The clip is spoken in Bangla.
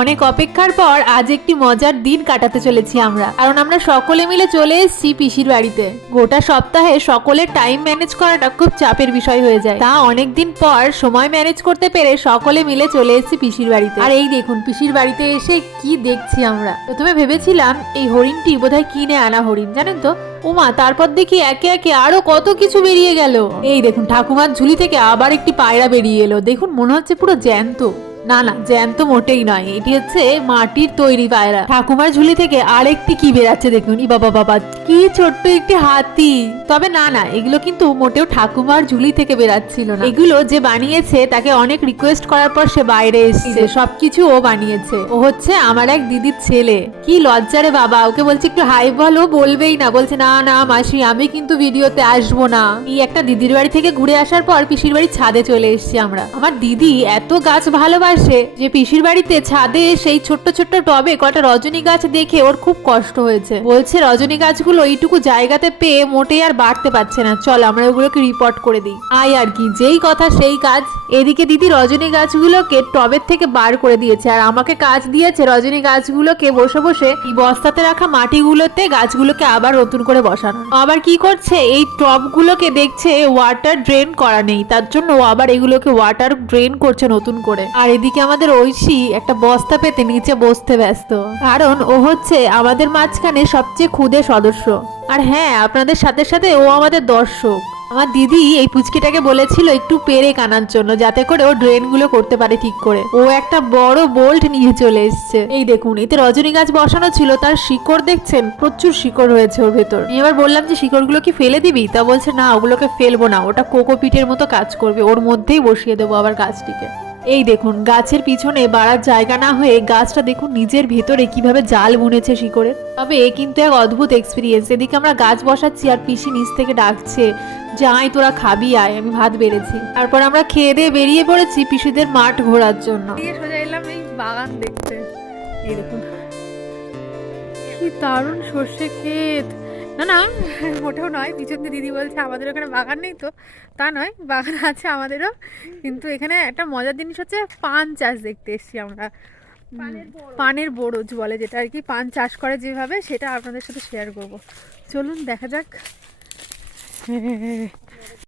অনেক অপেক্ষার পর আজ একটি মজার দিন কাটাতে চলেছি আমরা, কারণ আমরা সকলে মিলে চলে এসেছি পিসির বাড়িতে। গোটা সপ্তাহে সকলের টাইম ম্যানেজ করাটা খুব চাপের বিষয় হয়ে যায়, তা অনেকদিন পর সময় ম্যানেজ করতে পেরে সকলে মিলে চলে এসেছি পিসির বাড়িতে। আর এই দেখুন পিসির বাড়িতে এসে কি দেখছি আমরা। প্রথমে ভেবেছিলাম এই হরিণটি বোধহয় কিনে আনা হরিণ, জানেন তো। ওমা, তারপর দেখি একে একে আরো কত কিছু বেরিয়ে গেল। এই দেখুন ঠাকুমার ঝুলি থেকে আবার একটি পায়রা বেরিয়ে এলো। দেখুন মনে হচ্ছে পুরো জ্যান্ত। না না, জ্যান্ত মোটেই নয়, এটি হচ্ছে মাটির তৈরি পায়রা। ঠাকুমার ঝুলি থেকে আরেকটি কি বেরাচ্ছে দেখুন। ই বাবা বাবা, কি ছোট্ট একটি হাতি। তবে না না, এগুলো কিন্তু মোটেও ঠাকুমার ঝুলি থেকে বেরাচ্ছিল না। এগুলো যে বানিয়েছে তাকে অনেক রিকোয়েস্ট করার পর সে বাইরে এসেছে। সবকিছু ও বানিয়েছে। ও হচ্ছে আমার এক দিদির ছেলে। কি লজ্জারে বাবা, ওকে বলছি একটু হাই বল, ও বলবেই না। বলছে না না মাসি, আমি কিন্তু ভিডিওতে আসবো না। এই একটা দিদির বাড়ি থেকে ঘুরে আসার পর পিসির বাড়ির ছাদে চলে এসেছি আমরা। আমার দিদি এত গাছ ভালোবাসে যে পিসির বাড়িতে ছাদে সেই ছোট্ট ছোট্ট টবে কটা রজনী গাছ দেখে ওর খুব কষ্ট হয়েছে। বলছে রজনী গাছগুলো এইটুকু জায়গাতে পেয়ে মোটেই আর বাড়তে পারছে না, চল আমরা ওগুলোকে রিপোর্ট করে দিই। আয় আর কি, যেই কথা সেই কাজ। এদিকে দিদি রজনী গাছগুলোকে টবের থেকে বার করে দিয়েছে, আর আমাকে কাজ দিয়েছে রজনী গাছগুলোকে বসে বসে এই বস্তাতে রাখা মাটিগুলোতে গাছগুলোকে আবার নতুন করে বসানো। আবার কি করছে, এই টবগুলোকে দেখছে ওয়াটার ড্রেন করা নেই, তার জন্য ও আবার এগুলোকে ওয়াটার ড্রেন করছে নতুন করে। আর এদিকে আমাদের ঐশী একটা বস্তা পেতে নিচে বসতে ব্যস্ত, কারণ ও হচ্ছে আমাদের মাঝখানে সবচেয়ে ক্ষুদে সদস্য। আর হ্যাঁ, আপনাদের সাথে সাথে ও আমাদের দর্শক। আমার দিদি এই পুচকিটাকে বলেছিল একটু পেরেক আনার জন্য, যাতে করে ও ড্রেন গুলো করতে পারে ঠিক করে। ও একটা বড় বোল্ট নিয়ে চলে এসছে। এই দেখুন, এতে রজনী গাছ বসানো ছিল, তার শিকড় দেখছেন, প্রচুর শিকড় হয়েছে ওর ভেতর। আমি এবার বললাম যে শিকড়গুলো কি ফেলে দিবি, তা বলছে না ওগুলোকে ফেলবো না, ওটা কোকোপিটের মতো কাজ করবে, ওর মধ্যেই বসিয়ে দেবো আবার গাছটিকে। এই দেখুন, গাছের পিছনে বাড়ার জায়গা না হয়ে গাছটা দেখুন নিজের ভেতরে কিভাবে জাল বুনেছে শিকড়ে। তবে এ কিন্তু এক অদ্ভুত এক্সপিরিয়েন্স। এদিকে আমরা গাছ বসাচ্ছি আর পিসি নিচ থেকে ডাকছে যে আয় তোরা খাবি, আয়, আমি ভাত বেড়েছি। তারপর আমরা খেয়ে দিয়ে বেরিয়ে পড়েছি পিসিদের মাঠ ঘোরার জন্য। সোজা এলাম এই বাগান দেখতে। এই দেখুন কি দারুণ সর্ষে ক্ষেত। না না, মোটেও নয়, পিছন দিয়ে দিদি বলছে আমাদের ওখানে বাগান নেই, তো তা নয়, বাগান আছে আমাদেরও। কিন্তু এখানে একটা মজার জিনিস হচ্ছে পান চাষ দেখতে এসেছি আমরা। পানের বরজ বলে যেটা আর কি, পান চাষ করে যেভাবে, সেটা আপনাদের সাথে শেয়ার করব। চলুন দেখা যাক।